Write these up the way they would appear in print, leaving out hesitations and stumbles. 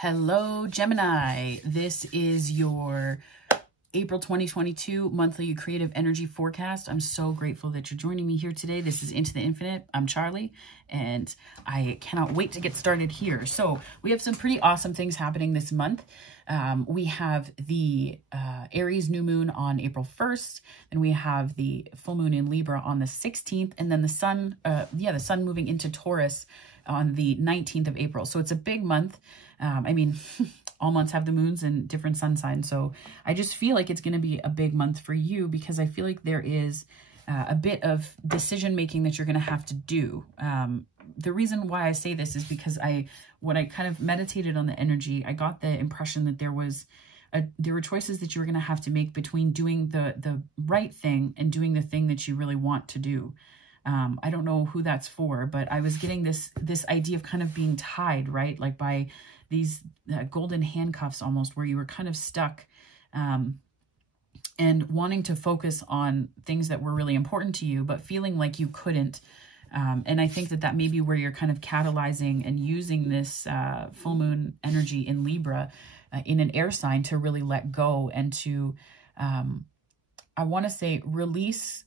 Hello, Gemini. This is your April 2022 monthly creative energy forecast. I'm so grateful that you're joining me here today. This is Into the Infinite. I'm Charlie, and I cannot wait to get started here. So we have some pretty awesome things happening this month. We have the Aries new moon on April 1st, and we have the full moon in Libra on the 16th, and then the sun, the sun moving into Taurus on the 19th of April. So it's a big month. I mean, all months have the moons and different sun signs. So I just feel like it's going to be a big month for you because I feel like there is a bit of decision making that you're going to have to do. The reason why I say this is because when I kind of meditated on the energy, I got the impression that there were choices that you were going to have to make between doing the right thing and doing the thing that you really want to do. I don't know who that's for, but I was getting this idea of kind of being tied, right? Like by these golden handcuffs almost, where you were kind of stuck and wanting to focus on things that were really important to you, but feeling like you couldn't. And I think that may be where you're kind of catalyzing and using this full moon energy in Libra in an air sign to really let go and to, I want to say, release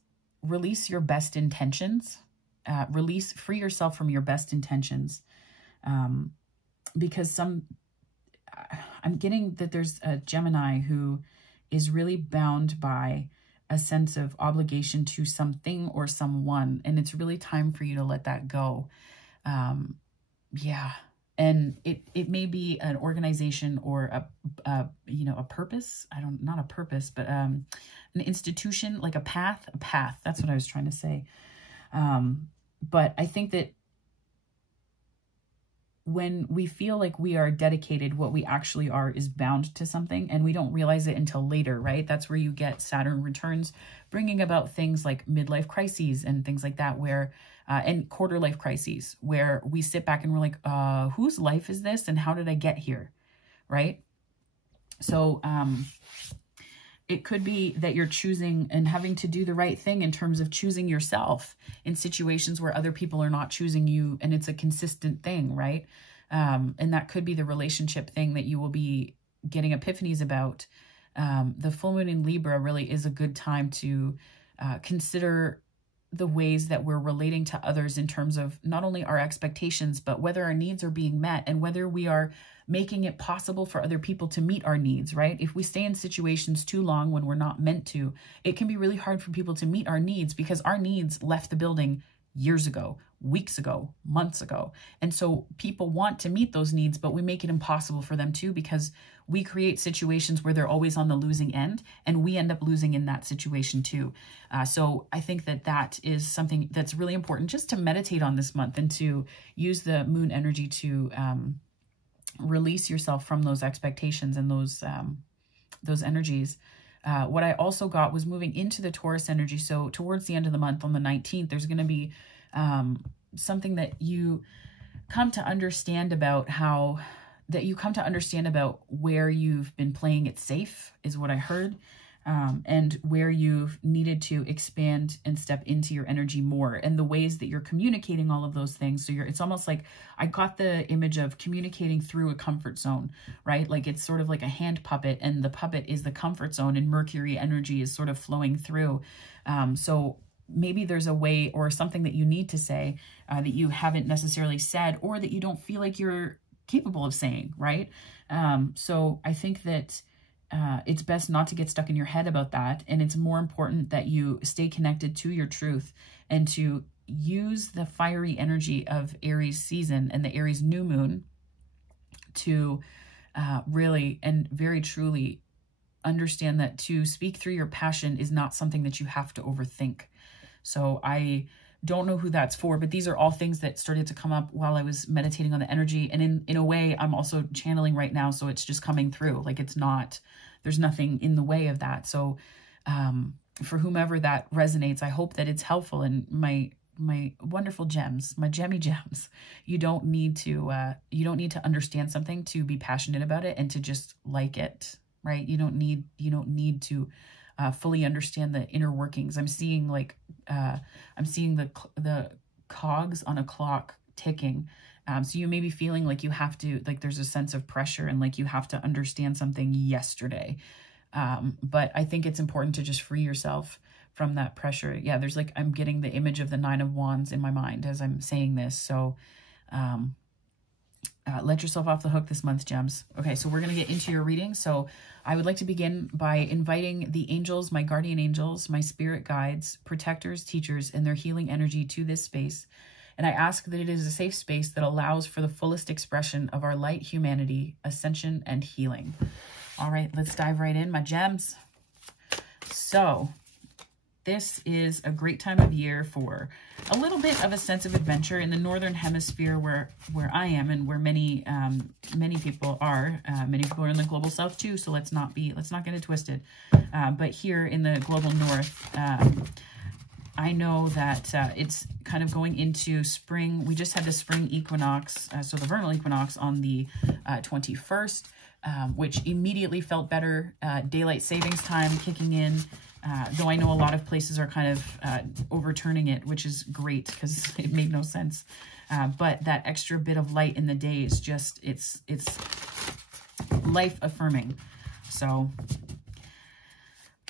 your best intentions, free yourself from your best intentions. Because I'm getting that there's a Gemini who is really bound by a sense of obligation to something or someone, and it's really time for you to let that go. Yeah. And it may be an organization or a purpose. Not a purpose, but an institution, like a path. That's what I was trying to say. But I think that when we feel like we are dedicated, what we actually are is bound to something, and we don't realize it until later, right? That's where you get Saturn returns, bringing about things like midlife crises and things like that, where and quarter life crises, where we sit back and we're like, whose life is this, and how did I get here, right? So it could be that you're choosing and having to do the right thing in terms of choosing yourself in situations where other people are not choosing you, and it's a consistent thing, right? And that could be the relationship thing that you will be getting epiphanies about. The full moon in Libra really is a good time to consider the ways that we're relating to others in terms of not only our expectations, but whether our needs are being met and whether we are making it possible for other people to meet our needs, right? If we stay in situations too long when we're not meant to, it can be really hard for people to meet our needs because our needs left the building years ago, weeks ago, months ago. And so people want to meet those needs, but we make it impossible for them to because we create situations where they're always on the losing end, and we end up losing in that situation too. So I think that is something that's really important just to meditate on this month and to use the moon energy to release yourself from those expectations and those energies. What I also got was moving into the Taurus energy. So towards the end of the month on the 19th, there's going to be something that you come to understand about where you've been playing it safe is what I heard. And where you've needed to expand and step into your energy more, and the ways that you're communicating all of those things. So it's almost like I got the image of communicating through a comfort zone, right? Like it's sort of like a hand puppet, and the puppet is the comfort zone, and Mercury energy is sort of flowing through. So maybe there's a way or something that you need to say that you haven't necessarily said, or that you don't feel like you're capable of saying, right? So I think that it's best not to get stuck in your head about that. And it's more important that you stay connected to your truth and to use the fiery energy of Aries season and the Aries new moon to really and very truly understand that to speak through your passion is not something that you have to overthink. So I don't know who that's for, but these are all things that started to come up while I was meditating on the energy. And in a way, I'm also channeling right now. So it's just coming through. Like there's nothing in the way of that. So for whomever that resonates, I hope that it's helpful. And my wonderful gems, my gemmy gems, you don't need to understand something to be passionate about it and to just like it, right? You don't need to fully understand the inner workings. I'm seeing the cogs on a clock ticking So you may be feeling like you have to, like there's a sense of pressure and like you have to understand something yesterday. But I think it's important to just free yourself from that pressure. Yeah, there's like, I'm getting the image of the 9 of Wands in my mind as I'm saying this. So let yourself off the hook this month, gems. Okay, so we're going to get into your reading. So I would like to begin by inviting the angels, my guardian angels, my spirit guides, protectors, teachers, and their healing energy to this space. And I ask that it is a safe space that allows for the fullest expression of our light humanity, ascension, and healing. All right, let's dive right in, my gems. So this is a great time of year for a little bit of a sense of adventure in the northern hemisphere where I am and where many people are. Many people are in the global south too, so let's not get it twisted. But here in the global north, I know that it's kind of going into spring. We just had the spring equinox, so the vernal equinox on the 21st, which immediately felt better. Daylight savings time kicking in. Though I know a lot of places are kind of overturning it, which is great because it made no sense. But that extra bit of light in the day is just, it's life affirming. So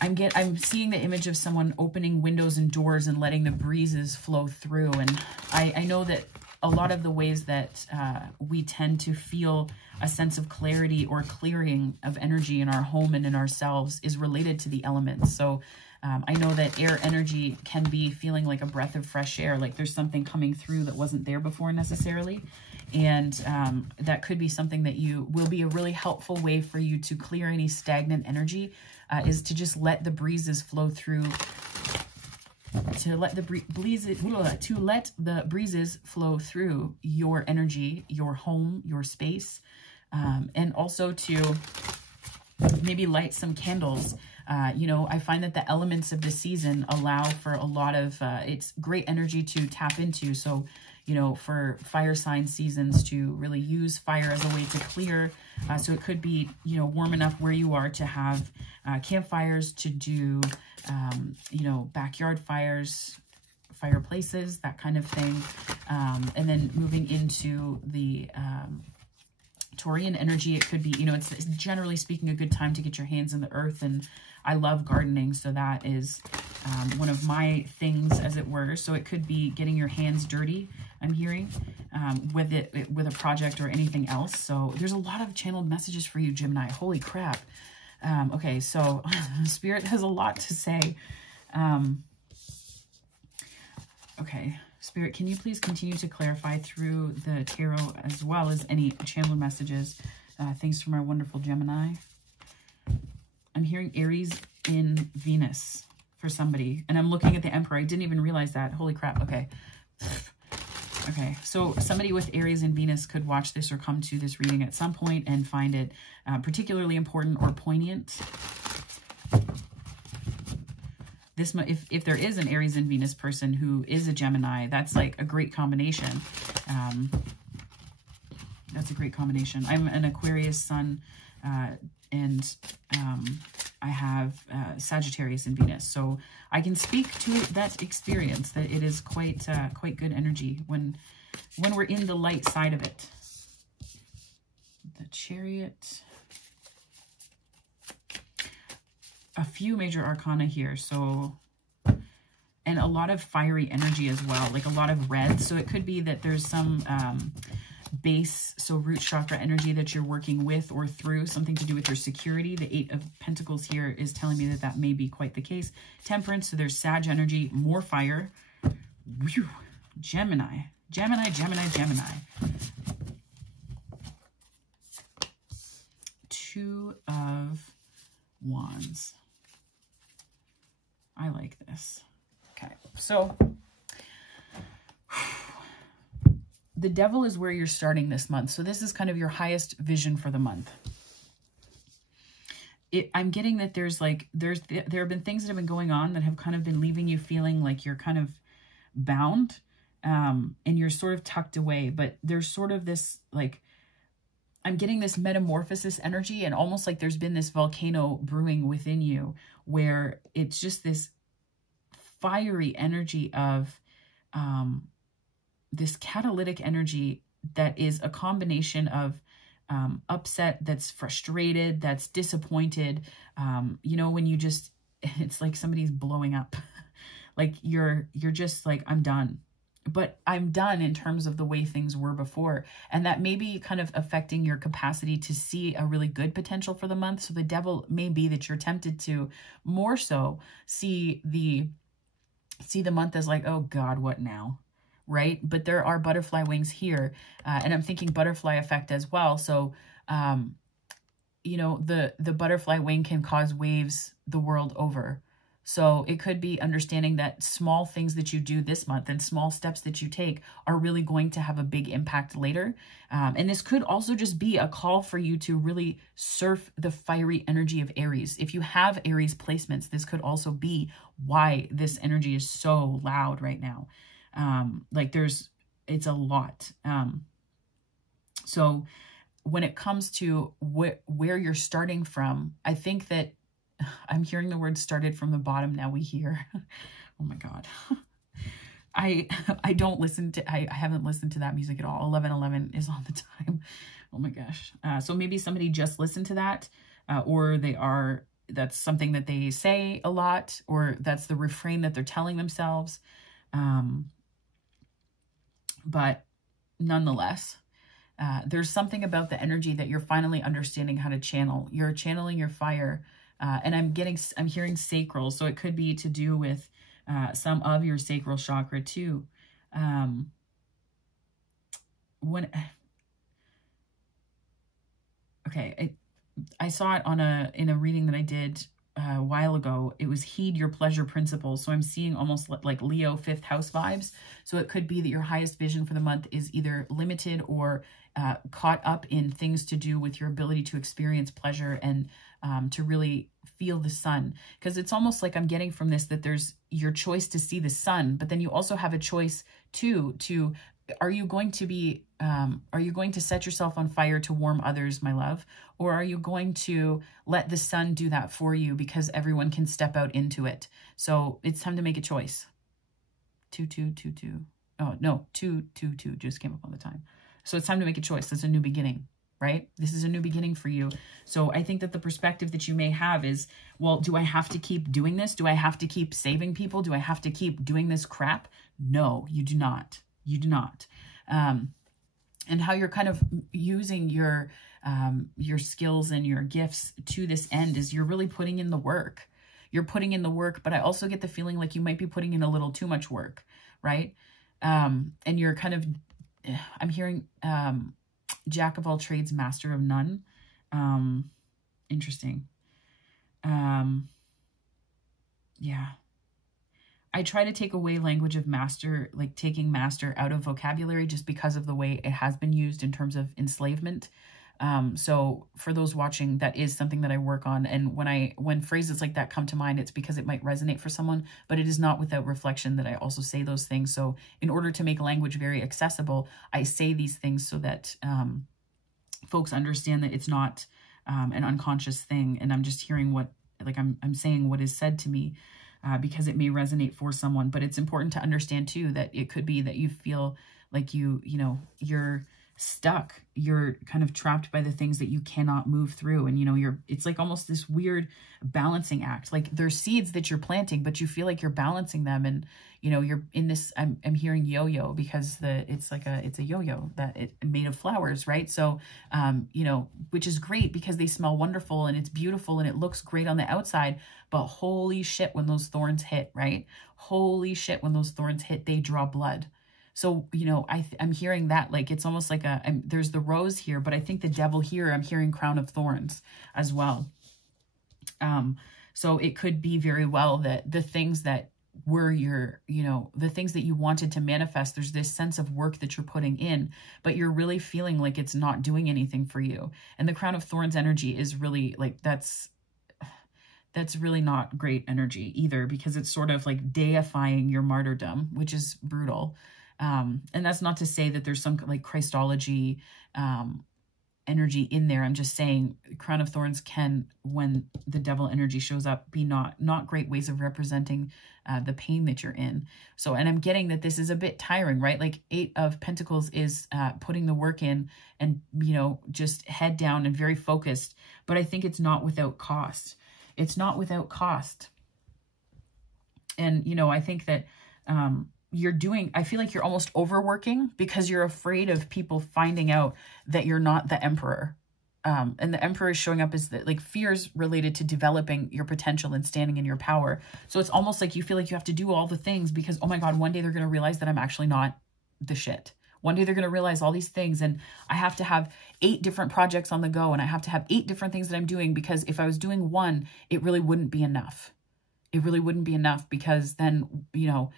I'm seeing the image of someone opening windows and doors and letting the breezes flow through. And I know that a lot of the ways that we tend to feel a sense of clarity or clearing of energy in our home and in ourselves is related to the elements. So I know that air energy can be feeling like a breath of fresh air, like there's something coming through that wasn't there before necessarily. And that could be something that will be a really helpful way for you to clear any stagnant energy, is to just let the breezes flow through, to let the breezes flow through your energy, your home, your space, and also to maybe light some candles. You know, I find that the elements of the season allow for a lot of, it's great energy to tap into. So, you know, for fire sign seasons to really use fire as a way to clear. So it could be, you know, warm enough where you are to have campfires, to do, you know, backyard fires, fireplaces, that kind of thing. And then moving into the Taurian energy, it could be, you know, it's generally speaking a good time to get your hands in the earth. And I love gardening, so that is one of my things, as it were. So it could be getting your hands dirty, I'm hearing, with a project or anything else. So there's a lot of channeled messages for you, Gemini. Holy crap. Okay, so Spirit has a lot to say. Okay, Spirit, can you please continue to clarify through the tarot as well as any channeled messages? Thanks from our wonderful Gemini. I'm hearing Aries in Venus for somebody. And I'm looking at the Emperor. I didn't even realize that. Holy crap. Okay. Okay. So somebody with Aries and Venus could watch this or come to this reading at some point and find it particularly important or poignant. This, if there is an Aries and Venus person who is a Gemini, that's like a great combination. That's a great combination. I'm an Aquarius sun, and I have Sagittarius and Venus, so I can speak to that experience, that it is quite good energy when we're in the light side of it. The Chariot. A few major arcana here, so, and a lot of fiery energy as well, like a lot of red. So it could be that there's some base, so root chakra energy that you're working with or through, something to do with your security. The 8 of Pentacles here is telling me that that may be quite the case. Temperance, so there's Sag energy, more fire. Whew. Gemini. Gemini, Gemini, Gemini. 2 of Wands. I like this. Okay, so the Devil is where you're starting this month. So this is kind of your highest vision for the month. I'm getting that there have been things that have been going on that have kind of been leaving you feeling like you're kind of bound, and you're sort of tucked away, but there's sort of this, like, I'm getting this metamorphosis energy, and almost like there's been this volcano brewing within you where it's just this fiery energy of this catalytic energy that is a combination of upset, that's frustrated, that's disappointed. You know, when you just, it's like somebody's blowing up. Like you're just like, I'm done. But I'm done in terms of the way things were before. And that may be kind of affecting your capacity to see a really good potential for the month. So the devil may be that you're tempted to more so see the month as like, oh God, what now? Right? But there are butterfly wings here. And I'm thinking butterfly effect as well. So, you know, the butterfly wing can cause waves the world over. So it could be understanding that small things that you do this month and small steps that you take are really going to have a big impact later. And this could also just be a call for you to really surf the fiery energy of Aries. If you have Aries placements, this could also be why this energy is so loud right now. Like it's a lot. So when it comes to where you're starting from, I think that I'm hearing the word started from the bottom. Now we hear, oh my God. I don't listen to, I haven't listened to that music at all. 11:11 is on the time. Oh my gosh. So maybe somebody just listened to that, or that's something that they say a lot, or that's the refrain that they're telling themselves. But nonetheless, there's something about the energy that you're finally understanding how to channel. You're channeling your fire. And I'm hearing sacral, so it could be to do with some of your sacral chakra too. I saw it in a reading that I did a while ago. It was heed your pleasure principles. So I'm seeing almost like Leo 5th house vibes. So it could be that your highest vision for the month is either limited or caught up in things to do with your ability to experience pleasure and to really feel the sun. Because it's almost like I'm getting from this that there's your choice to see the sun, but then you also have a choice too are you going to set yourself on fire to warm others, my love? Or are you going to let the sun do that for you because everyone can step out into it? So it's time to make a choice. 2222. Oh, no, 222 just came up on the time. So it's time to make a choice. That's a new beginning, right? This is a new beginning for you. So I think that the perspective that you may have is, well, do I have to keep doing this? Do I have to keep saving people? Do I have to keep doing this crap? No, you do not. You do not. And how you're kind of using your skills and your gifts to this end is you're really putting in the work. You're putting in the work, but I also get the feeling like you might be putting in a little too much work, right? And you're kind of, I'm hearing jack of all trades, master of none. Interesting. Yeah. I try to take away language of master, like taking master out of vocabulary just because of the way it has been used in terms of enslavement. So for those watching, that is something that I work on. And when phrases like that come to mind, it's because it might resonate for someone, but it is not without reflection that I also say those things. So in order to make language very accessible, I say these things so that folks understand that it's not an unconscious thing. And I'm just hearing I'm saying what is said to me. Because it may resonate for someone, but it's important to understand too that it could be that you feel like you're stuck, you're kind of trapped by the things that you cannot move through, and it's like almost this weird balancing act. Like there's seeds that you're planting, but you feel like you're balancing them, and you're in this. I'm hearing yo-yo because it's a yo-yo that it made of flowers, right? So which is great because they smell wonderful and it's beautiful and it looks great on the outside. But holy shit, when those thorns hit, right? Holy shit, when those thorns hit, they draw blood. So, I'm hearing that, like, it's almost like there's the rose here, but I think the devil here, I'm hearing crown of thorns as well. So it could be very well that the things that were the things that you wanted to manifest, there's this sense of work that you're putting in, but you're really feeling like it's not doing anything for you. And the crown of thorns energy is really like, that's really not great energy either, because it's sort of like deifying your martyrdom, which is brutal. And that's not to say that there's some like Christology and energy in there. I'm just saying Crown of Thorns can, when the devil energy shows up, be not great ways of representing the pain that you're in. So, and I'm getting that this is a bit tiring, right? Like 8 of Pentacles is putting the work in and, you know, just head down and very focused. But I think it's not without cost. It's not without cost. And, you know, I think that I feel like you're almost overworking because you're afraid of people finding out that you're not the emperor. And the emperor is showing up as like fears related to developing your potential and standing in your power. So it's almost like you feel like you have to do all the things because, oh my God, one day they're going to realize that I'm actually not the shit. One day they're going to realize all these things, and I have to have 8 different projects on the go, and I have to have 8 different things that I'm doing, because if I was doing one, it really wouldn't be enough. It really wouldn't be enough, because then, you know,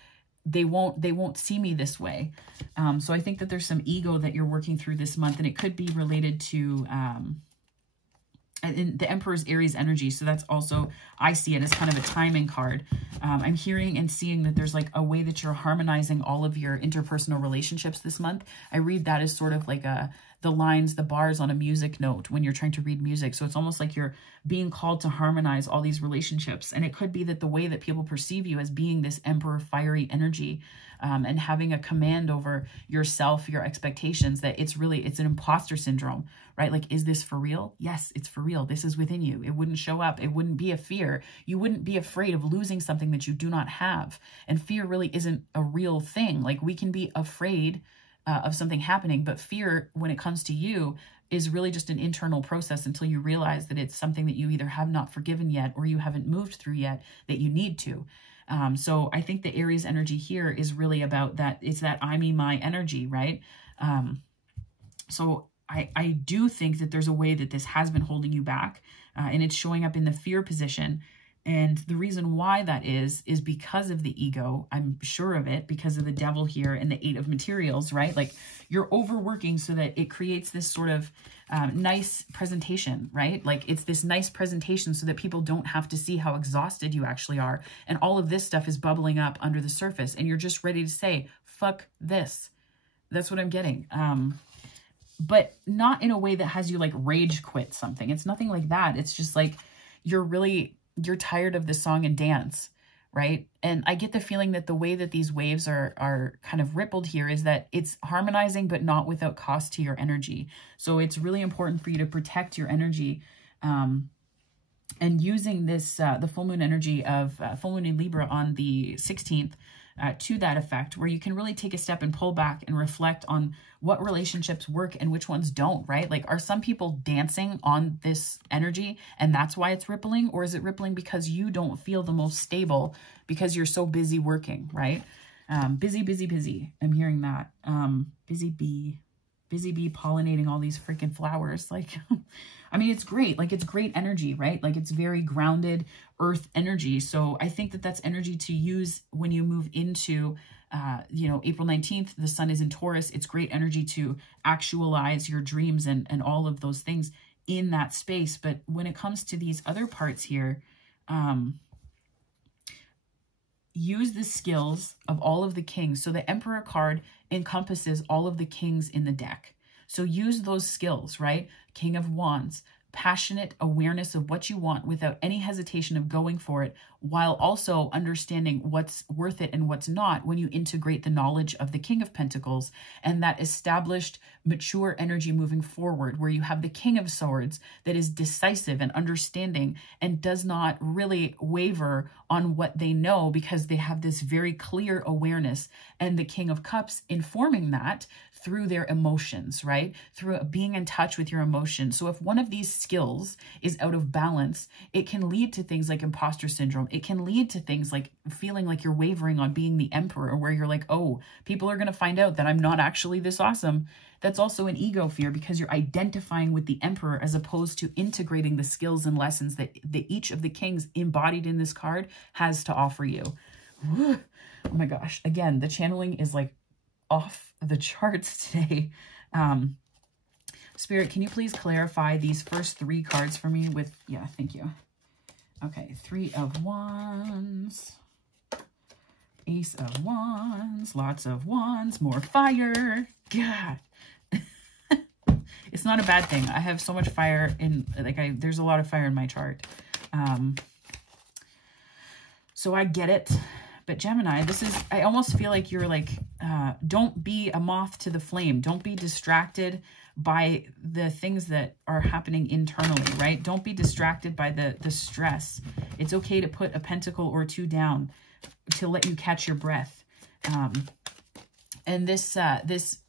they won't see me this way. So I think that there's some ego that you're working through this month, and it could be related to the Emperor's Aries energy. So that's also, I see it as kind of a timing card. I'm hearing and seeing that there's like a way that you're harmonizing all of your interpersonal relationships this month. I read that as sort of like the lines, the bars on a music note when you're trying to read music. So it's almost like you're being called to harmonize all these relationships. And it could be that the way that people perceive you as being this Emperor fiery energy, and having a command over yourself, your expectations, that it's an imposter syndrome, right? Like, is this for real? Yes, it's for real. This is within you. It wouldn't show up. It wouldn't be a fear. You wouldn't be afraid of losing something that you do not have. And fear really isn't a real thing. Like, we can be afraid of something happening, but fear, when it comes to you, is really just an internal process until you realize that it's something that you either have not forgiven yet or you haven't moved through yet that you need to. So I think the Aries energy here is really about that. It's that I, me, my energy, right? So I do think that there's a way that this has been holding you back, and it's showing up in the fear position. And the reason why that is because of the ego. I'm sure of it, because of the devil here and the 8 of materials, right? Like, you're overworking so that it creates this sort of nice presentation, right? Like, it's this nice presentation so that people don't have to see how exhausted you actually are. And all of this stuff is bubbling up under the surface, and you're just ready to say, fuck this. That's what I'm getting. But not in a way that has you like rage quit something. It's nothing like that. It's just like, you're tired of the song and dance, right? And I get the feeling that the way that these waves are kind of rippled here is that it's harmonizing, but not without cost to your energy. So it's really important for you to protect your energy, and using this, the full moon energy of full moon in Libra on the 16th, to that effect, where you can really take a step and pull back and reflect on what relationships work and which ones don't, right? Like, are some people dancing on this energy and that's why it's rippling? Or is it rippling because you don't feel the most stable because you're so busy working, right? Busy, busy, busy. I'm hearing that. Busy bee pollinating all these freaking flowers. Like, I mean, it's great. Like, it's great energy, right? Like, it's very grounded earth energy. So I think that that's energy to use when you move into, you know, April 19th, the sun is in Taurus. It's great energy to actualize your dreams and all of those things in that space. But when it comes to these other parts here, use the skills of all of the kings. So the Emperor card encompasses all of the kings in the deck. So use those skills, right? King of Wands, passionate awareness of what you want without any hesitation of going for it, while also understanding what's worth it and what's not when you integrate the knowledge of the King of Pentacles and that established, mature energy moving forward, where you have the King of Swords that is decisive and understanding and does not really waver on what they know because they have this very clear awareness, and the King of Cups informing that through their emotions, right? Through being in touch with your emotions. So if one of these skills is out of balance, it can lead to things like imposter syndrome. It can lead to things like feeling like you're wavering on being the emperor, where you're like, oh, people are going to find out that I'm not actually this awesome. That's also an ego fear, because you're identifying with the emperor as opposed to integrating the skills and lessons that each of the kings embodied in this card has to offer you. Oh my gosh. Again, the channeling is like off the charts today. Spirit, can you please clarify these first 3 cards for me with, yeah, thank you. Okay, 3 of Wands, Ace of Wands, lots of wands, more fire. God. It's not a bad thing. I have so much fire in, like, there's a lot of fire in my chart. So I get it. But Gemini, this is, I almost feel like you're like, don't be a moth to the flame. Don't be distracted by the things that are happening internally, right? Don't be distracted by the stress. It's okay to put a pentacle or two down to let you catch your breath. And this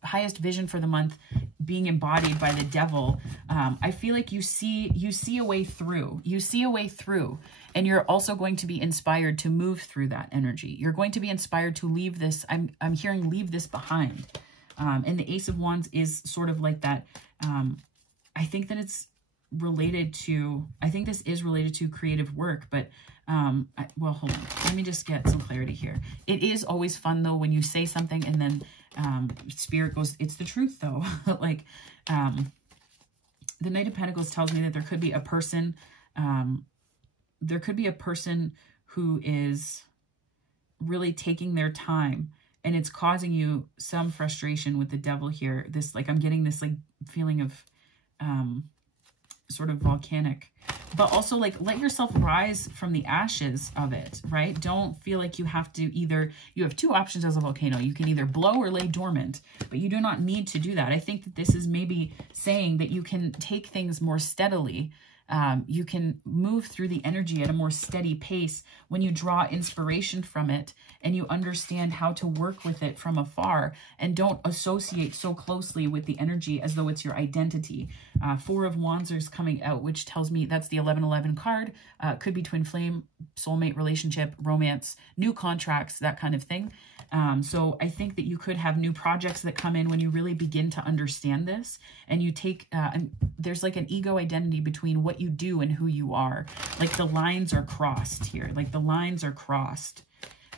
highest vision for the month being embodied by the devil, I feel like you see a way through. You see a way through, and you're also going to be inspired to move through that energy. You're going to be inspired to leave this. I'm hearing leave this behind. And the Ace of Wands is sort of like that. I think that it's related to, I think this is related to creative work, but well, hold on. Let me just get some clarity here. It is always fun though when you say something and then Spirit goes, it's the truth though. Like the Knight of Pentacles tells me that there could be a person, who is really taking their time, and it's causing you some frustration with the devil here. This, like, I'm getting this like feeling of sort of volcanic, but also like let yourself rise from the ashes of it, right? Don't feel like you have to either, you have two options as a volcano. You can either blow or lay dormant, but you do not need to do that. I think that this is maybe saying that you can take things more steadily. You can move through the energy at a more steady pace when you draw inspiration from it and you understand how to work with it from afar and don't associate so closely with the energy as though it's your identity. Four of Wands is coming out, which tells me that's the 1111 card. Could be twin flame, soulmate relationship, romance, new contracts, that kind of thing. So I think that you could have new projects that come in when you really begin to understand this, and you take, and there's like an ego identity between what you do and who you are. Like the lines are crossed here, like the lines are crossed.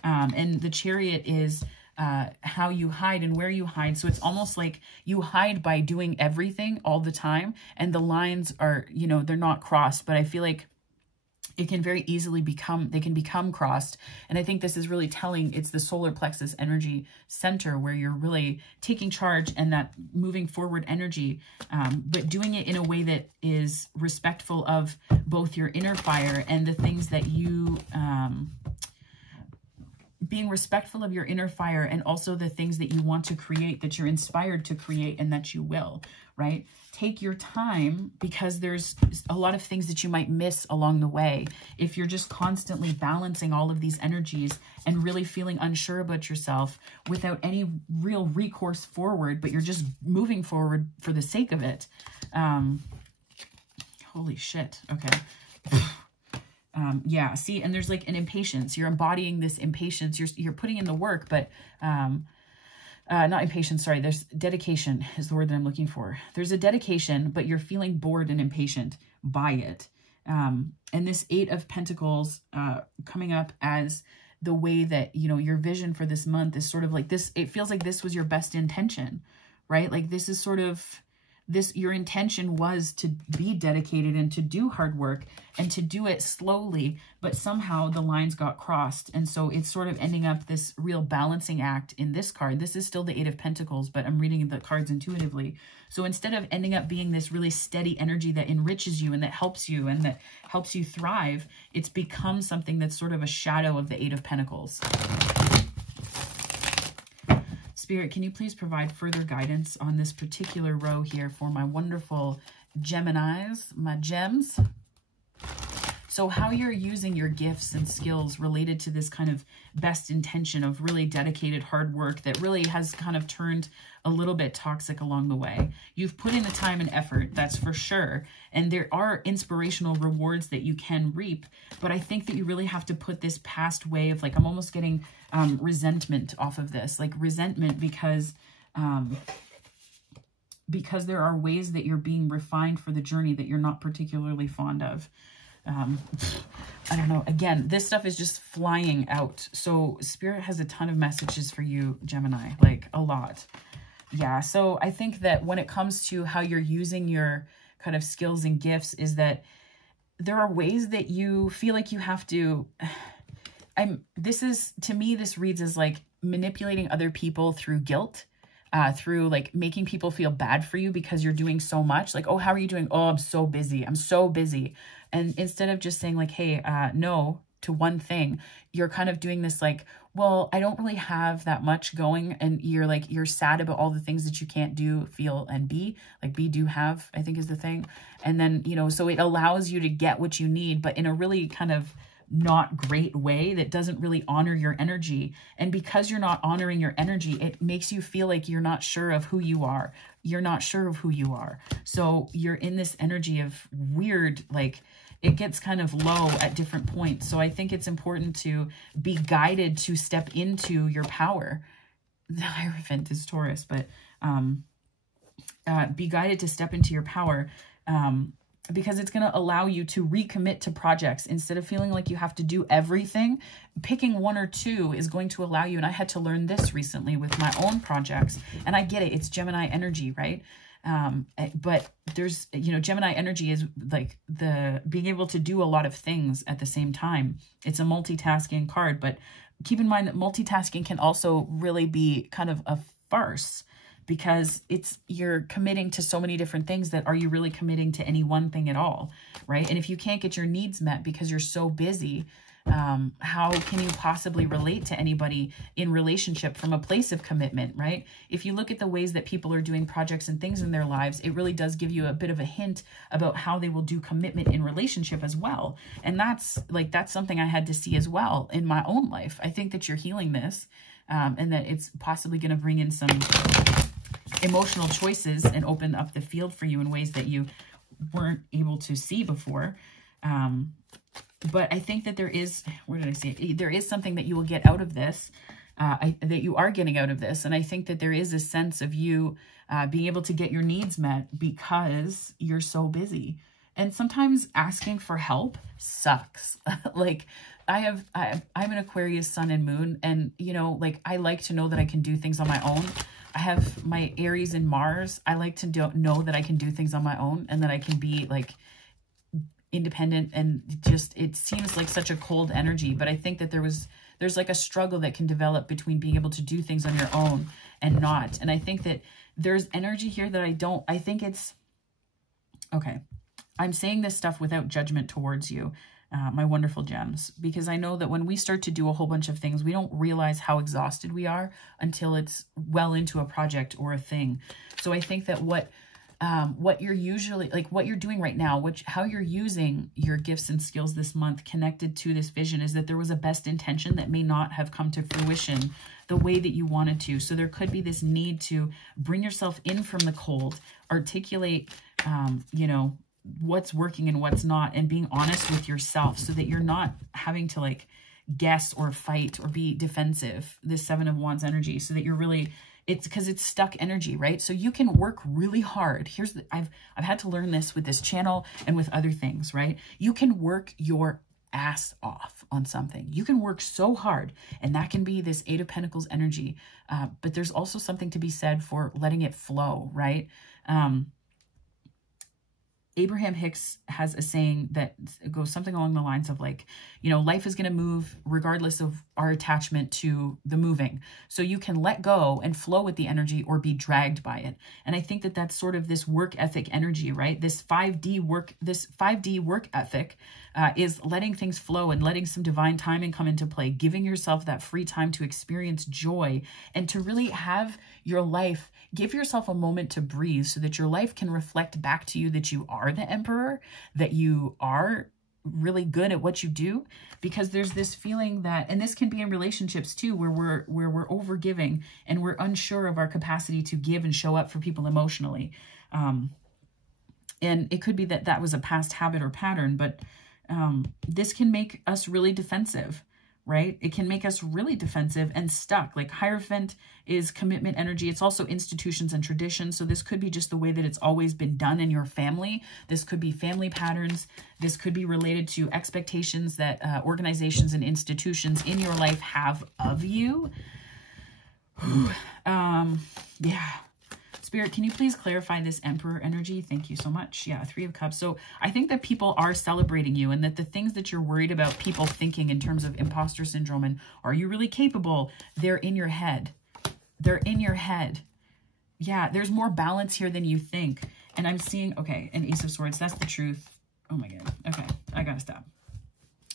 And the Chariot is how you hide and where you hide. So it's almost like you hide by doing everything all the time, and the lines are, you know, they're not crossed, but I feel like it can very easily become crossed. And I think this is really telling, it's the solar plexus energy center where you're really taking charge and that moving forward energy, but doing it in a way that is respectful of both your inner fire and the things that you, being respectful of your inner fire and also the things that you want to create, that you're inspired to create and that you will, right? Take your time, because there's a lot of things that you might miss along the way if you're just constantly balancing all of these energies and really feeling unsure about yourself without any real recourse forward, but you're just moving forward for the sake of it. Holy shit. Okay. Yeah, see, and there's like an impatience. You're embodying this impatience. You're putting in the work, but not impatience, sorry. There's dedication is the word that I'm looking for. There's a dedication, but you're feeling bored and impatient by it. And this Eight of Pentacles coming up as the way that, you know, your vision for this month is sort of like this. It feels like this was your best intention, right? Like this is sort of this, your intention was to be dedicated and to do hard work and to do it slowly, but somehow the lines got crossed. And so it's sort of ending up this real balancing act in this card. This is still the Eight of Pentacles, but I'm reading the cards intuitively. So instead of ending up being this really steady energy that enriches you and that helps you thrive, it's become something that's sort of a shadow of the Eight of Pentacles. Spirit, can you please provide further guidance on this particular row here for my wonderful Geminis, my gems? So how you're using your gifts and skills related to this kind of best intention of really dedicated hard work that really has kind of turned a little bit toxic along the way. You've put in the time and effort, that's for sure. And there are inspirational rewards that you can reap. But I think that you really have to put this past way of, like, I'm almost getting resentment off of this. Like resentment because there are ways that you're being refined for the journey that you're not particularly fond of. I don't know. Again, this stuff is just flying out. So Spirit has a ton of messages for you, Gemini, like a lot. Yeah. So I think that when it comes to how you're using your kind of skills and gifts is that there are ways that you feel like you have to, to me, this reads as like manipulating other people through guilt. through like making people feel bad for you because you're doing so much. Like, oh, how are you doing? Oh, I'm so busy. I'm so busy. And instead of just saying like, hey, no to one thing, you're kind of doing this like, well, I don't really have that much going. And you're like, you're sad about all the things that you can't do, feel, and be. Like be, do, have, I think is the thing. And then, you know, so it allows you to get what you need, but in a really kind of not great way that doesn't really honor your energy. And because you're not honoring your energy, it makes you feel like you're not sure of who you are. You're not sure of who you are. So you're in this energy of weird, like, it gets kind of low at different points. So I think it's important to be guided to step into your power. The Hierophant is Taurus, but be guided to step into your power because it's going to allow you to recommit to projects instead of feeling like you have to do everything. Picking one or two is going to allow you, and I had to learn this recently with my own projects, and I get it. It's Gemini energy, right? But there's, you know, Gemini energy is like the being able to do a lot of things at the same time. It's a multitasking card, but keep in mind that multitasking can also really be kind of a farce because you're committing to so many different things that are you really committing to any one thing at all, right? And if you can't get your needs met because you're so busy, how can you possibly relate to anybody in relationship from a place of commitment, right? If you look at the ways that people are doing projects and things in their lives, it really does give you a bit of a hint about how they will do commitment in relationship as well. And that's something I had to see as well in my own life. I think that you're healing this, and that it's possibly going to bring in some emotional choices and open up the field for you in ways that you weren't able to see before. But I think that there is, where did I see it? There is something that you will get out of this, that you are getting out of this. And I think that there is a sense of you being able to get your needs met because you're so busy. And sometimes asking for help sucks. Like I'm an Aquarius sun and moon, and you know, like I like to know that I can do things on my own. I have my Aries and Mars. I like to know that I can do things on my own and that I can be like independent, and just it seems like such a cold energy. But I think that there's like a struggle that can develop between being able to do things on your own and not. And I think that there's energy here that I think it's okay. I'm saying this stuff without judgment towards you, my wonderful gems, because I know that when we start to do a whole bunch of things, we don't realize how exhausted we are until it's well into a project or a thing. So I think that what you're usually, like what you're doing right now, how you're using your gifts and skills this month connected to this vision is that there was a best intention that may not have come to fruition the way that you wanted to. So there could be this need to bring yourself in from the cold, articulate, you know, what's working and what's not, and being honest with yourself so that you're not having to like guess or fight or be defensive, this 7 of Wands energy, so that you're really, it's because it's stuck energy, right? So you can work really hard. I've had to learn this with this channel and with other things, right? You can work your ass off on something. You can work so hard, and that can be this 8 of Pentacles energy. But there's also something to be said for letting it flow, right? Abraham Hicks has a saying that goes something along the lines of like, you know, life is going to move regardless of our attachment to the moving. So you can let go and flow with the energy or be dragged by it. And I think that that's sort of this work ethic energy, right? This 5D work ethic is letting things flow and letting some divine timing come into play, giving yourself that free time to experience joy and to really have your life. Give yourself a moment to breathe so that your life can reflect back to you that you are the emperor, that you are really good at what you do, because there's this feeling that, and this can be in relationships too, where we're over giving and we're unsure of our capacity to give and show up for people emotionally. And it could be that was a past habit or pattern, but this can make us really defensive, right? It can make us really defensive and stuck. Like Hierophant is commitment energy. It's also institutions and traditions. So this could be just the way that it's always been done in your family. This could be family patterns. This could be related to expectations that organizations and institutions in your life have of you. Yeah. Spirit, can you please clarify this Emperor energy? Thank you so much. Yeah, 3 of Cups. So I think that people are celebrating you, and that the things that you're worried about people thinking in terms of imposter syndrome and are you really capable, they're in your head. They're in your head. yeah, there's more balance here than you think. And I'm seeing, okay, an Ace of Swords, that's the truth. Oh my God. Okay, I gotta stop.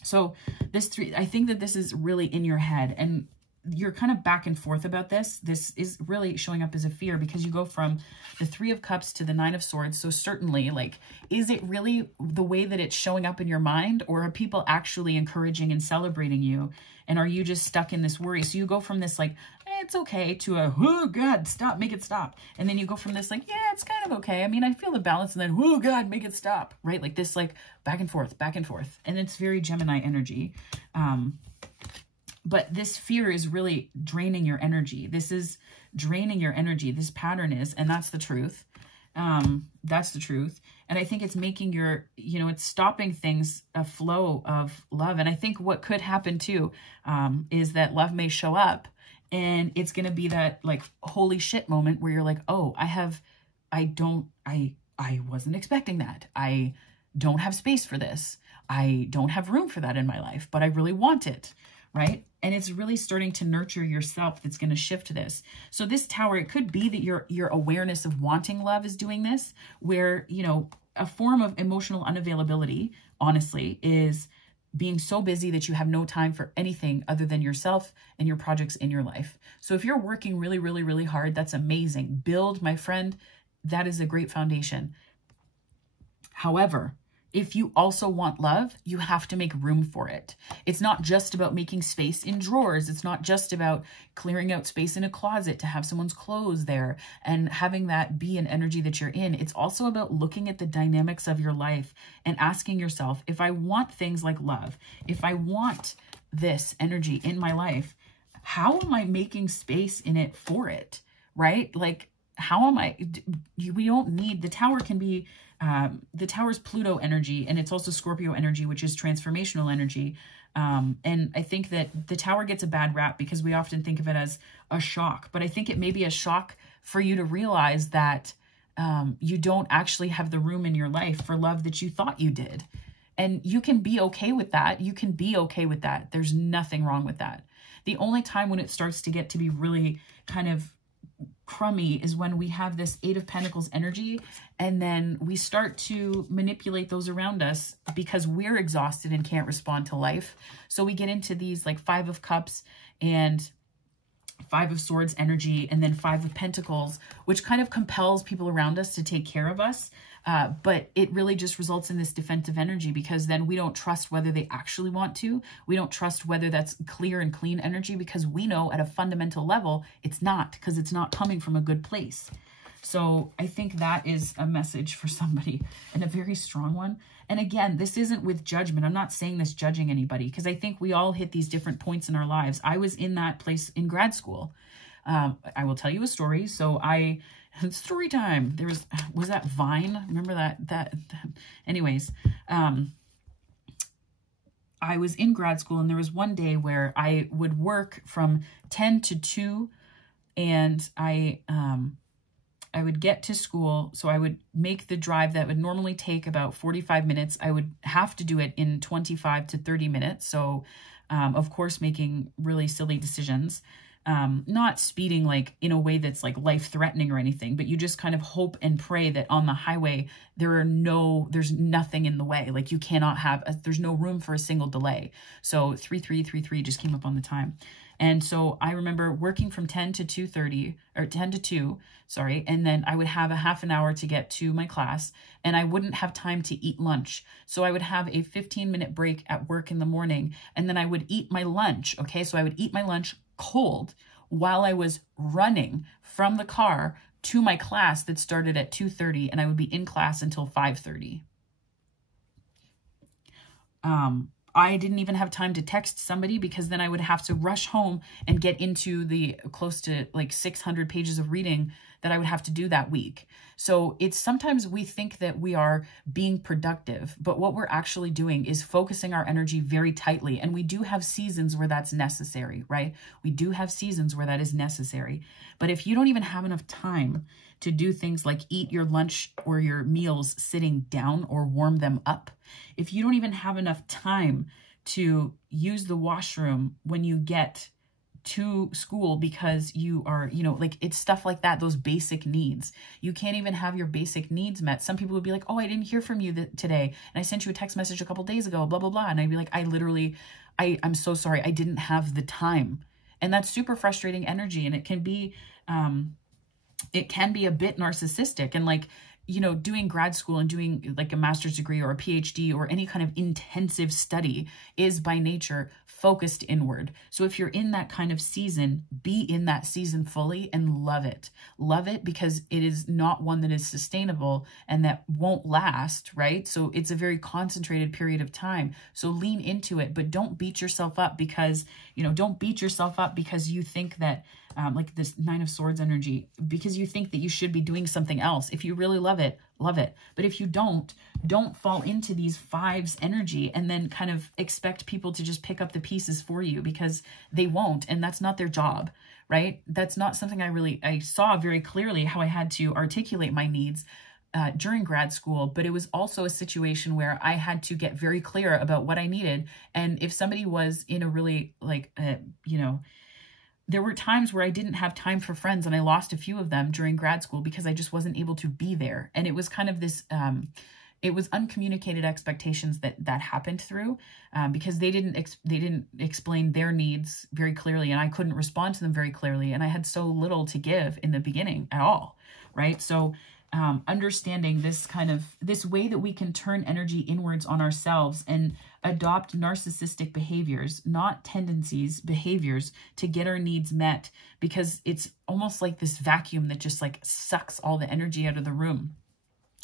So this three, I think that this is really in your head, and you're kind of back and forth about this. This is really showing up as a fear because you go from the Three of Cups to the Nine of Swords. So certainly, like, is it really the way that it's showing up in your mind, or are people actually encouraging and celebrating you? And are you just stuck in this worry? So you go from this like, it's okay, to a, oh God, stop, make it stop. And then you go from this like, yeah, it's kind of okay. I mean, I feel the balance, and then, oh God, make it stop, right? Like this, like back and forth, back and forth. And it's very Gemini energy. But this fear is really draining your energy. This is draining your energy. This pattern is, and that's the truth. That's the truth. And I think it's making your, you know, it's stopping things, a flow of love. And I think what could happen too, is that love may show up, and it's going to be that like, holy shit moment where you're like, oh, I wasn't expecting that. I don't have space for this. I don't have room for that in my life, but I really want it. Right? And it's really starting to nurture yourself that's going to shift this. So this Tower, it could be that your awareness of wanting love is doing this, where, you know, a form of emotional unavailability, honestly, is being so busy that you have no time for anything other than yourself and your projects in your life. So if you're working really, really, really hard, that's amazing. Build, my friend, that is a great foundation. However, if you also want love, you have to make room for it. It's not just about making space in drawers. It's not just about clearing out space in a closet to have someone's clothes there and having that be an energy that you're in. It's also about looking at the dynamics of your life and asking yourself, if I want things like love, if I want this energy in my life, how am I making space in it for it, right? Like, how am I, we don't need, the Tower can be, the Tower's Pluto energy, and it's also Scorpio energy, which is transformational energy. And I think that the Tower gets a bad rap because we often think of it as a shock, but I think it may be a shock for you to realize that you don't actually have the room in your life for love that you thought you did. And you can be okay with that. You can be okay with that. There's nothing wrong with that. The only time when it starts to get to be really kind of crummy is when we have this Eight of Pentacles energy, and then we start to manipulate those around us because we're exhausted and can't respond to life. So we get into these like Five of Cups and Five of Swords energy, and then Five of Pentacles, which kind of compels people around us to take care of us. But it really just results in this defensive energy, because then we don't trust whether they actually want to. We don't trust whether that's clear and clean energy, because we know at a fundamental level it's not, because it's not coming from a good place. So I think that is a message for somebody, and a very strong one. And again, this isn't with judgment. I'm not saying this judging anybody, because I think we all hit these different points in our lives. I was in that place in grad school. I will tell you a story. So story time. Was that Vine? Remember that anyways, I was in grad school, and there was one day where I would work from 10 to 2, and I would get to school. So I would make the drive that would normally take about 45 minutes. I would have to do it in 25 to 30 minutes. So, of course, making really silly decisions. Not speeding like in a way that's like life-threatening or anything, but you just kind of hope and pray that on the highway there's nothing in the way. Like you cannot have there's no room for a single delay. So 3333 just came up on the time. And so I remember working from 10 to 2:30, or 10 to 2, sorry, and then I would have a half an hour to get to my class, and I wouldn't have time to eat lunch. So I would have a 15-minute break at work in the morning, and then I would eat my lunch, okay? So I would eat my lunch cold while I was running from the car to my class that started at 2:30, and I would be in class until 5:30. I didn't even have time to text somebody, because then I would have to rush home and get into the close to like 600 pages of reading that I would have to do that week. So it's sometimes we think that we are being productive, but what we're actually doing is focusing our energy very tightly. And we do have seasons where that's necessary, right? We do have seasons where that is necessary. But if you don't even have enough time to do things like eat your lunch or your meals sitting down or warm them up, if you don't even have enough time to use the washroom when you get to school because you are, you know, like it's stuff like that, those basic needs. You can't even have your basic needs met. Some people would be like, oh, I didn't hear from you today, and I sent you a text message a couple days ago, blah, blah, blah. And I'd be like, I'm so sorry. I didn't have the time. And that's super frustrating energy. And it can be a bit narcissistic. And like, you know, doing grad school and doing like a master's degree or a PhD or any kind of intensive study is by nature focused inward. So if you're in that kind of season, be in that season fully and love it. Love it, because it is not one that is sustainable and that won't last, right? So it's a very concentrated period of time. So lean into it, but don't beat yourself up because, you know, don't beat yourself up because you think that like this 9 of Swords energy, because you think that you should be doing something else. If you really love it, love it. But if you don't fall into these 5s energy and then kind of expect people to just pick up the pieces for you, because they won't. And that's not their job, right? That's not something I saw very clearly how I had to articulate my needs during grad school, but it was also a situation where I had to get very clear about what I needed. And if somebody was in a really like, you know, there were times where I didn't have time for friends, and I lost a few of them during grad school because I just wasn't able to be there. And it was kind of this, it was uncommunicated expectations that happened through because they didn't explain their needs very clearly, and I couldn't respond to them very clearly. And I had so little to give in the beginning at all, right? So understanding this way that we can turn energy inwards on ourselves and adopt narcissistic behaviors, not tendencies, behaviors to get our needs met, because it's almost like this vacuum that just like sucks all the energy out of the room.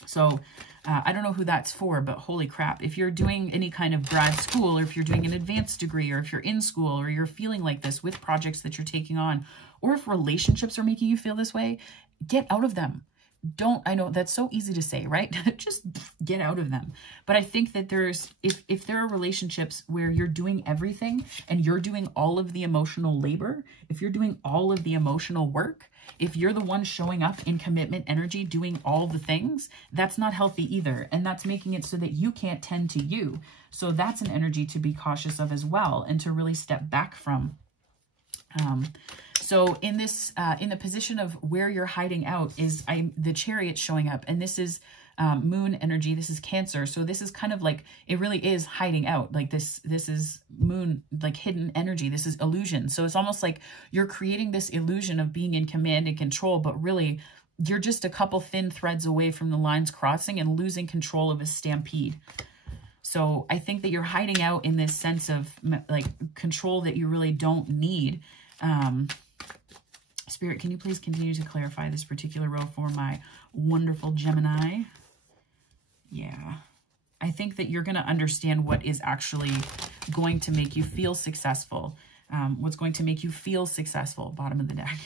So I don't know who that's for, but holy crap, if you're doing any kind of grad school, or if you're doing an advanced degree, or if you're in school, or you're feeling like this with projects that you're taking on, or if relationships are making you feel this way, get out of them. I know that's so easy to say, right? Just get out of them. But I think that if there are relationships where you're doing everything and you're doing all of the emotional labor, if you're doing all of the emotional work, if you're the one showing up in commitment energy, doing all the things, that's not healthy either. And that's making it so that you can't tend to you. So that's an energy to be cautious of as well, and to really step back from. So in this, in the position of where you're hiding out is the Chariot showing up, and this is moon energy. This is Cancer. So this is kind of like, it really is hiding out. Like this is moon, like hidden energy. This is illusion. So it's almost like you're creating this illusion of being in command and control, but really you're just a couple thin threads away from the lines crossing and losing control of a stampede. So I think that you're hiding out in this sense of like control that you really don't need. Spirit, can you please continue to clarify this particular row for my wonderful Gemini? Yeah. I think that you're going to understand what is actually going to make you feel successful. What's going to make you feel successful, bottom of the deck.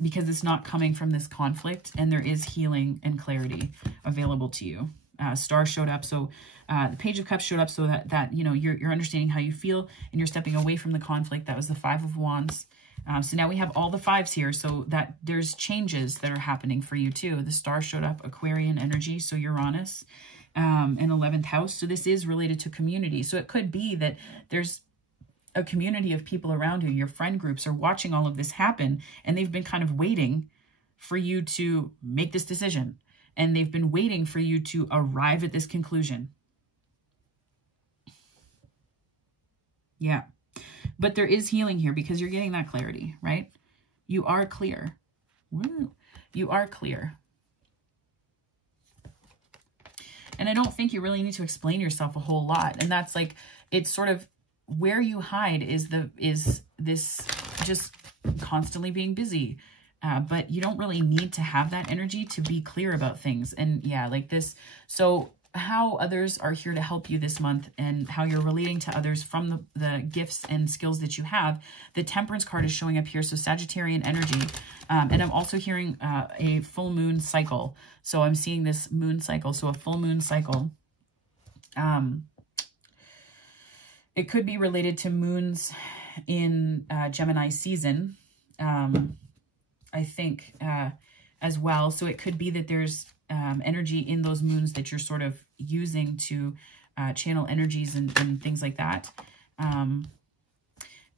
Because it's not coming from this conflict, and there is healing and clarity available to you. Star showed up, so the Page of Cups showed up, so that you know, you're understanding how you feel and you're stepping away from the conflict. That was the 5 of Wands. So now we have all the 5s here, so that there's changes that are happening for you too. The Star showed up, Aquarian energy, so Uranus, and 11th house. So this is related to community. So it could be that there's a community of people around you. Your friend groups are watching all of this happen, and they've been kind of waiting for you to make this decision. And they've been waiting for you to arrive at this conclusion. Yeah. But there is healing here because you're getting that clarity, right? You are clear. Woo. You are clear. And I don't think you really need to explain yourself a whole lot. And that's like, it's sort of where you hide is this just constantly being busy. But you don't really need to have that energy to be clear about things. And yeah, like this. So how others are here to help you this month, and how you're relating to others from the gifts and skills that you have. The Temperance card is showing up here. So Sagittarian energy. And I'm also hearing a full moon cycle. So I'm seeing this moon cycle. So a full moon cycle. It could be related to moons in Gemini season. I think as well. So it could be that there's energy in those moons that you're sort of using to channel energies and things like that.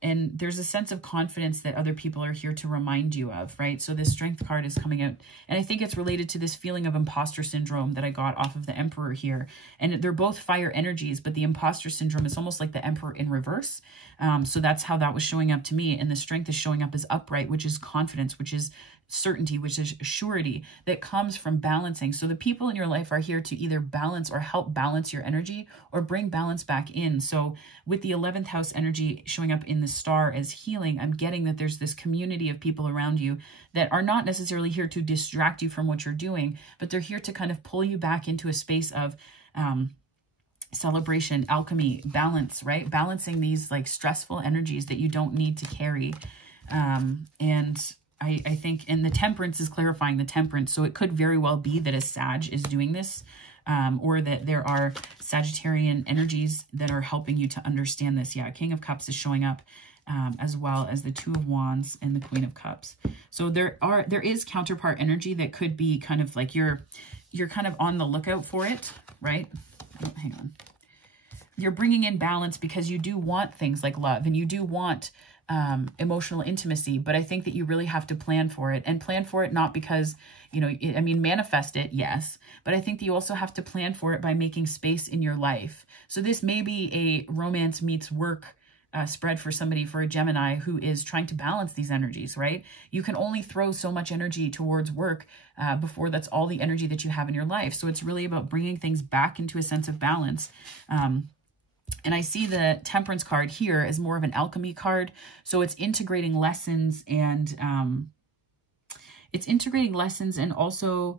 And there's a sense of confidence that other people are here to remind you of, right? So this Strength card is coming out. And I think it's related to this feeling of imposter syndrome that I got off of the Emperor here. And they're both fire energies, but the imposter syndrome is almost like the Emperor in reverse. So that's how that was showing up to me. And the Strength is showing up as upright, which is confidence, which is certainty, which is surety that comes from balancing. So the people in your life are here to either balance or help balance your energy or bring balance back in. So with the 11th house energy showing up in the star as healing, I'm getting that there's this community of people around you that are not necessarily here to distract you from what you're doing, but they're here to kind of pull you back into a space of celebration, alchemy, balance, right? Balancing these like stressful energies that you don't need to carry. And I think, and the Temperance is clarifying the Temperance. So it could very well be that a Sag is doing this, or that there are Sagittarian energies that are helping you to understand this. Yeah, King of Cups is showing up, as well as the Two of Wands and the Queen of Cups. So there is counterpart energy that could be kind of like you're kind of on the lookout for it, right? Oh, hang on. You're bringing in balance because you do want things like love and you do want emotional intimacy, but I think that you really have to plan for it, and plan for it not because, you know, I mean, manifest it, yes, but I think that you also have to plan for it by making space in your life. So this may be a romance meets work spread for somebody, for a Gemini who is trying to balance these energies, right? You can only throw so much energy towards work before that's all the energy that you have in your life. So it's really about bringing things back into a sense of balance. And I see the Temperance card here as more of an alchemy card. So it's integrating lessons and also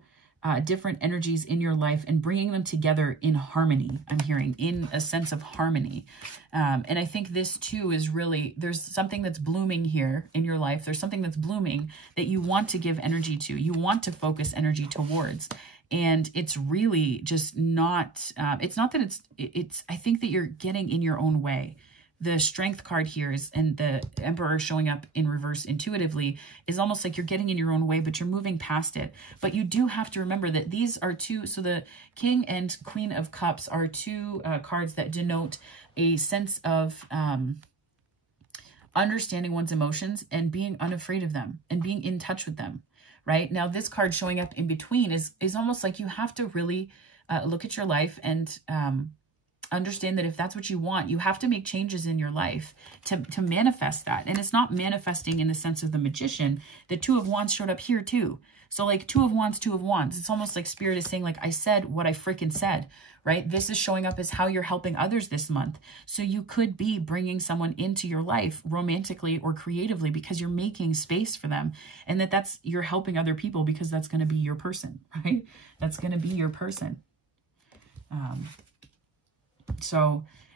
different energies in your life and bringing them together in harmony. I'm hearing in a sense of harmony. And I think this too is really, there's something that's blooming here in your life. There's something that's blooming that you want to give energy to, you want to focus energy towards. And it's really just not, it's not that it's, I think that you're getting in your own way. The Strength card here is, and the Emperor showing up in reverse intuitively, is almost like you're getting in your own way, but you're moving past it. But you do have to remember that these are two, so the King and Queen of Cups are two cards that denote a sense of understanding one's emotions and being unafraid of them and being in touch with them. Right now, this card showing up in between is almost like you have to really look at your life and understand that if that's what you want, you have to make changes in your life to manifest that. And it's not manifesting in the sense of the magician. The Two of Wands showed up here too. So like Two of Wands, Two of Wands. It's almost like Spirit is saying, like, I said what I freaking said, right? This is showing up as how you're helping others this month. So you could be bringing someone into your life romantically or creatively because you're making space for them. And you're helping other people because that's going to be your person, right? That's going to be your person.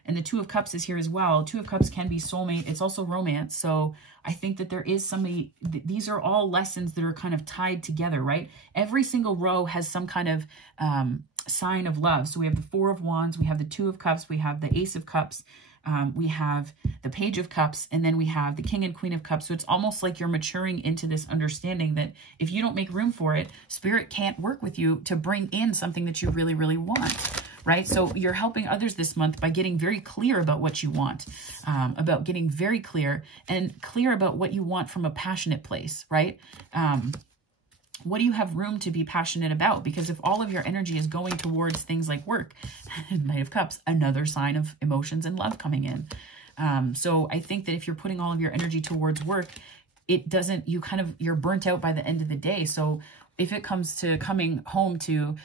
And the Two of Cups is here as well. Two of Cups can be soulmate. It's also romance. So I think that there is somebody, these are all lessons that are kind of tied together, right? Every single row has some kind of sign of love. So we have the Four of Wands, we have the Two of Cups, we have the Ace of Cups, we have the Page of Cups, and then we have the King and Queen of Cups. So it's almost like you're maturing into this understanding that if you don't make room for it, Spirit can't work with you to bring in something that you really, really want. Right? So you're helping others this month by getting very clear about what you want, about getting very clear and clear about what you want from a passionate place, right? What do you have room to be passionate about? Because if all of your energy is going towards things like work, Knight of Cups, another sign of emotions and love coming in. So I think that if you're putting all of your energy towards work, you're burnt out by the end of the day. So if it comes to coming home to,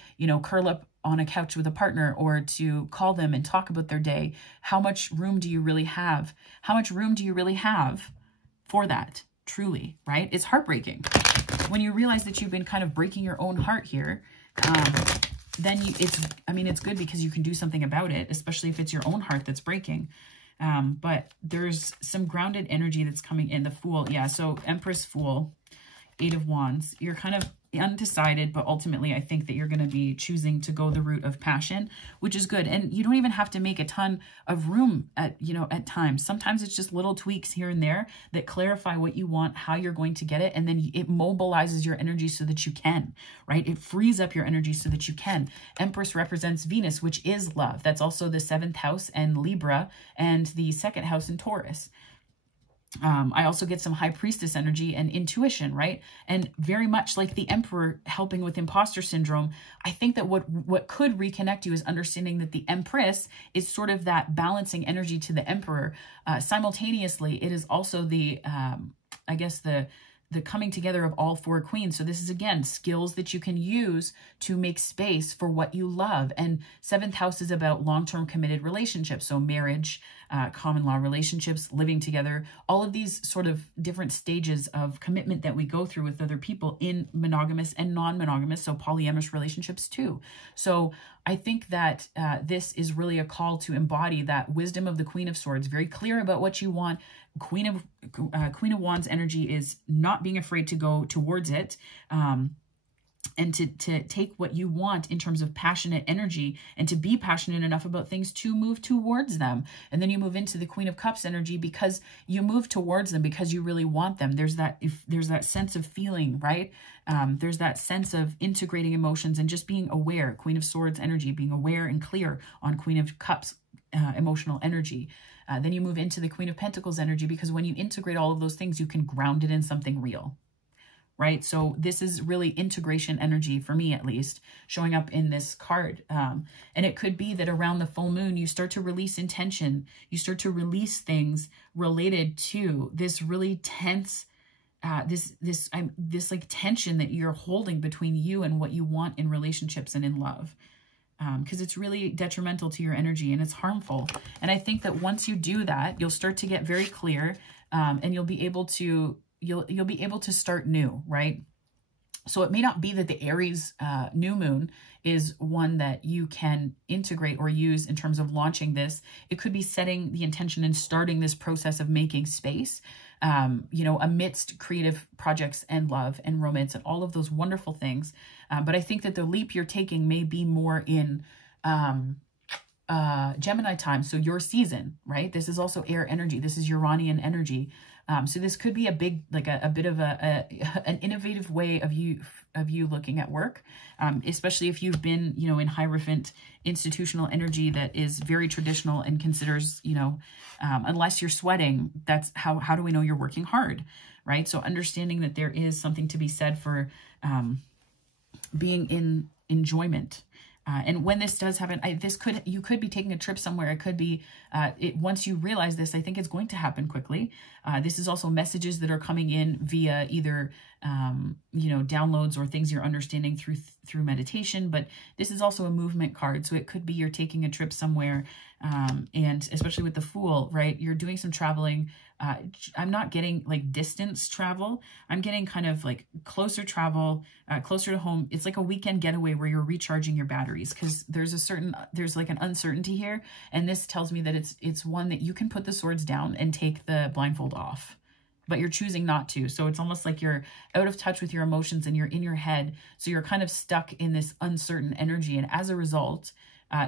curl up on a couch with a partner or to call them and talk about their day, how much room do you really have? How much room do you really have for that? Truly, right? It's heartbreaking. When you realize that you've been kind of breaking your own heart here, then it's good because you can do something about it, especially if it's your own heart that's breaking. But there's some grounded energy that's coming in. The Fool, yeah, so Empress, Fool, Eight of Wands. You're kind of undecided, but ultimately I think that you're going to be choosing to go the route of passion, which is good. And you don't even have to make a ton of room at times. Sometimes it's just little tweaks here and there that clarify what you want, how you're going to get it. And then it mobilizes your energy so that you can, right? It frees up your energy so that you can. Empress represents Venus, which is love. That's also the 7th house and Libra and the 2nd house in Taurus. I also get some high priestess energy and intuition, right? And very much like the emperor helping with imposter syndrome, I think that what could reconnect you is understanding that the empress is sort of that balancing energy to the emperor. Simultaneously, it is also the, I guess, the coming together of all four queens. So this is, again, skills that you can use to make space for what you love. And seventh house is about long-term committed relationships. So marriage, common law relationships, living together, all of these sort of different stages of commitment that we go through with other people in monogamous and non-monogamous, so polyamorous relationships too. So I think that this is really a call to embody that wisdom of the Queen of Swords, very clear about what you want. Queen of Wands energy is not being afraid to go towards it, and to take what you want in terms of passionate energy, and to be passionate enough about things to move towards them. And then you move into the Queen of Cups energy because you move towards them because you really want them. There's that sense of feeling, right? There's that sense of integrating emotions and just being aware. Queen of Swords energy, being aware and clear on Queen of Cups emotional energy. Then you move into the Queen of Pentacles energy because when you integrate all of those things, you can ground it in something real, right? So this is really integration energy, for me at least, showing up in this card. And it could be that around the full moon, you start to release intention. You start to release things related to this really tense, this like tension that you're holding between you and what you want in relationships and in love. Because it's really detrimental to your energy and it's harmful. And I think that once you do that, you'll start to get very clear, and you'll be able to start new, right? So it may not be that the Aries new moon is one that you can integrate or use in terms of launching this. It could be setting the intention and starting this process of making space, you know, amidst creative projects and love and romance and all of those wonderful things. But I think that the leap you're taking may be more in Gemini time. So your season, right? This is also air energy. This is Uranian energy. So this could be a big, like a bit of an innovative way of you looking at work, especially if you've been, you know, in Hierophant institutional energy that is very traditional and considers, you know, unless you're sweating, that's how do we know you're working hard, right? So understanding that there is something to be said for being in enjoyment. And when this does happen, you could be taking a trip somewhere. It could be, once you realize this, I think it's going to happen quickly. This is also messages that are coming in via either, you know, downloads or things you're understanding through meditation. But this is also a movement card. So it could be you're taking a trip somewhere, and especially with the Fool, right? You're doing some traveling. I'm not getting like distance travel. I'm getting kind of like closer travel, closer to home. It's like a weekend getaway where you're recharging your batteries, because there's like an uncertainty here. And this tells me that it's one that you can put the swords down and take the blindfold off, but you're choosing not to. So it's almost like you're out of touch with your emotions and you're in your head. So you're kind of stuck in this uncertain energy. And as a result,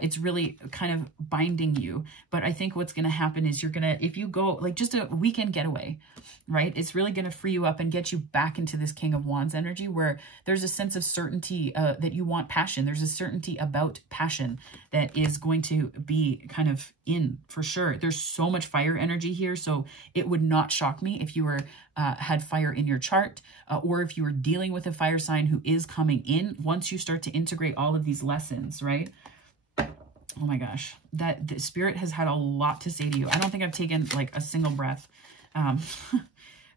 it's really kind of binding you. But I think what's going to happen is if you go like just a weekend getaway, right? It's really going to free you up and get you back into this King of Wands energy where there's a sense of certainty that you want passion. There's a certainty about passion that is going to be kind of in for sure. There's so much fire energy here. So it would not shock me if you were had fire in your chart, or if you were dealing with a fire sign who is coming in once you start to integrate all of these lessons, right? Oh my gosh, the Spirit has had a lot to say to you. I don't think I've taken like a single breath.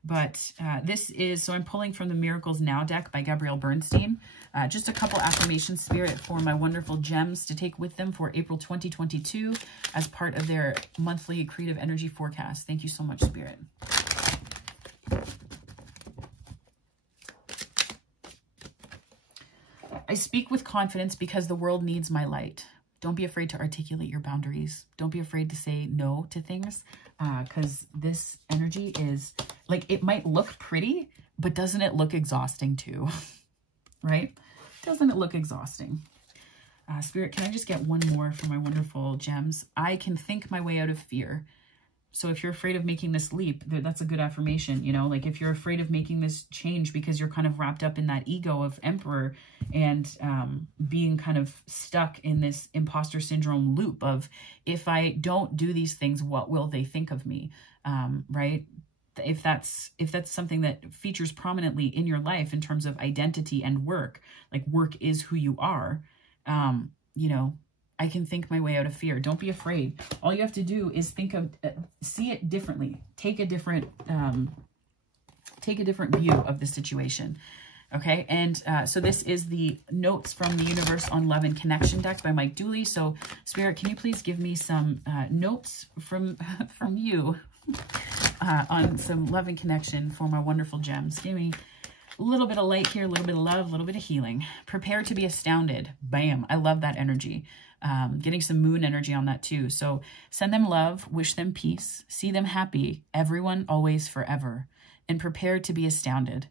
But this is, so I'm pulling from the Miracles Now deck by Gabrielle Bernstein. Just a couple affirmations, Spirit, for my wonderful gems to take with them for April 2022 as part of their monthly creative energy forecast. Thank you so much, Spirit. I speak with confidence because the world needs my light. Don't be afraid to articulate your boundaries. Don't be afraid to say no to things, because this energy is like, it might look pretty, but doesn't it look exhausting too? Right? Doesn't it look exhausting? Spirit, can I just get one more for my wonderful gems? I can think my way out of fear. So if you're afraid of making this leap, that's a good affirmation, you know, like if you're afraid of making this change because you're kind of wrapped up in that ego of Emperor and being kind of stuck in this imposter syndrome loop of, if I don't do these things, what will they think of me, right? if that's something that features prominently in your life in terms of identity and work, like work is who you are, you know, I can think my way out of fear. Don't be afraid. All you have to do is see it differently. Take a different view of the situation. Okay, and so this is the Notes from the Universe on Love and Connection deck by Mike Dooley. So Spirit, can you please give me some notes from you on some love and connection for my wonderful gems? Give me a little bit of light here, a little bit of love, a little bit of healing. Prepare to be astounded. Bam, I love that energy. Getting some moon energy on that too. So send them love, wish them peace, see them happy, everyone, always, forever, and prepare to be astounded.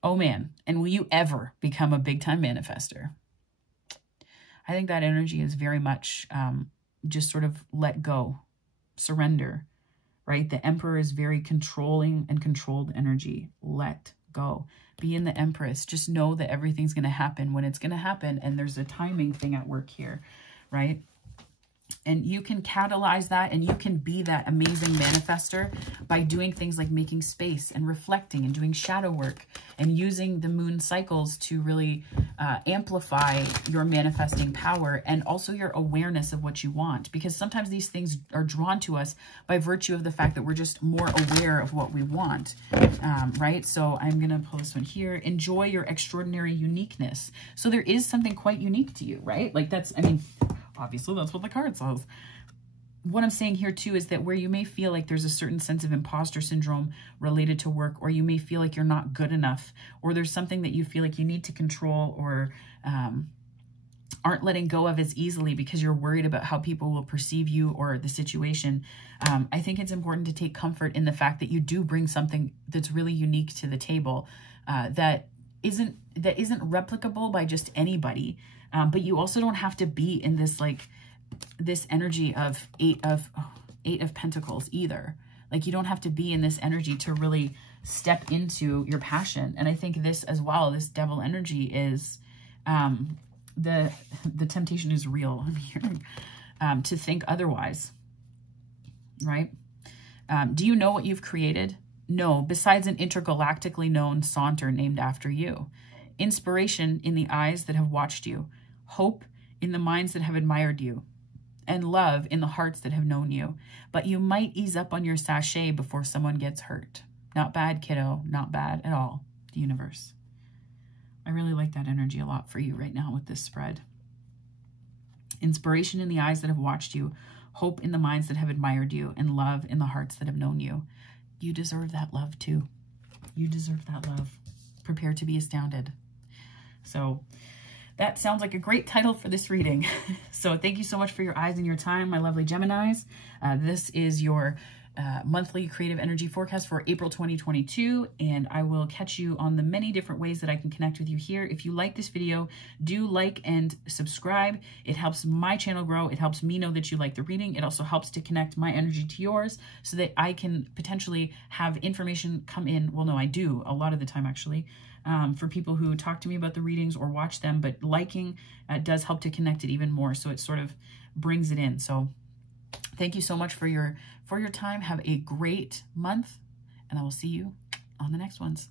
Oh man, and will you ever become a big-time manifester? I think that energy is very much just sort of let go, surrender, right? The Emperor is very controlling and controlled energy. Let go. Be in the Empress. Just know that everything's going to happen when it's going to happen, and there's a timing thing at work here, right? And you can catalyze that, and you can be that amazing manifester by doing things like making space and reflecting and doing shadow work and using the moon cycles to really amplify your manifesting power and also your awareness of what you want. Because sometimes these things are drawn to us by virtue of the fact that we're just more aware of what we want, right? So I'm going to pull this one here. Enjoy your extraordinary uniqueness. So there is something quite unique to you, right? Like that's, I mean, obviously, that's what the card says. What I'm saying here, too, is that where you may feel like there's a certain sense of imposter syndrome related to work, or you may feel like you're not good enough, or there's something that you feel like you need to control or aren't letting go of as easily because you're worried about how people will perceive you or the situation. I think it's important to take comfort in the fact that you do bring something that's really unique to the table that isn't replicable by just anybody. But you also don't have to be in this, like, this energy of eight of Pentacles either. Like, you don't have to be in this energy to really step into your passion. And I think this as well, this Devil energy is, the temptation is real, I'm hearing, to think otherwise, right? Do you know what you've created? No, besides an intergalactically known saunter named after you. Inspiration in the eyes that have watched you, hope in the minds that have admired you, and love in the hearts that have known you. But you might ease up on your sachet before someone gets hurt. Not bad, kiddo. Not bad at all, the universe. I really like that energy a lot for you right now with this spread. Inspiration in the eyes that have watched you, hope in the minds that have admired you, and love in the hearts that have known you. You deserve that love too. You deserve that love. Prepare to be astounded. So that sounds like a great title for this reading. So thank you so much for your eyes and your time, my lovely Geminis. This is your monthly creative energy forecast for April 2022, and I will catch you on the many different ways that I can connect with you here. If you like this video, do like and subscribe. It helps my channel grow. It helps me know that you like the reading. It also helps to connect my energy to yours so that I can potentially have information come in. Well, no, I do a lot of the time actually, for people who talk to me about the readings or watch them, but liking does help to connect it even more. So it sort of brings it in. So thank you so much for your time. Have a great month, and I will see you on the next ones.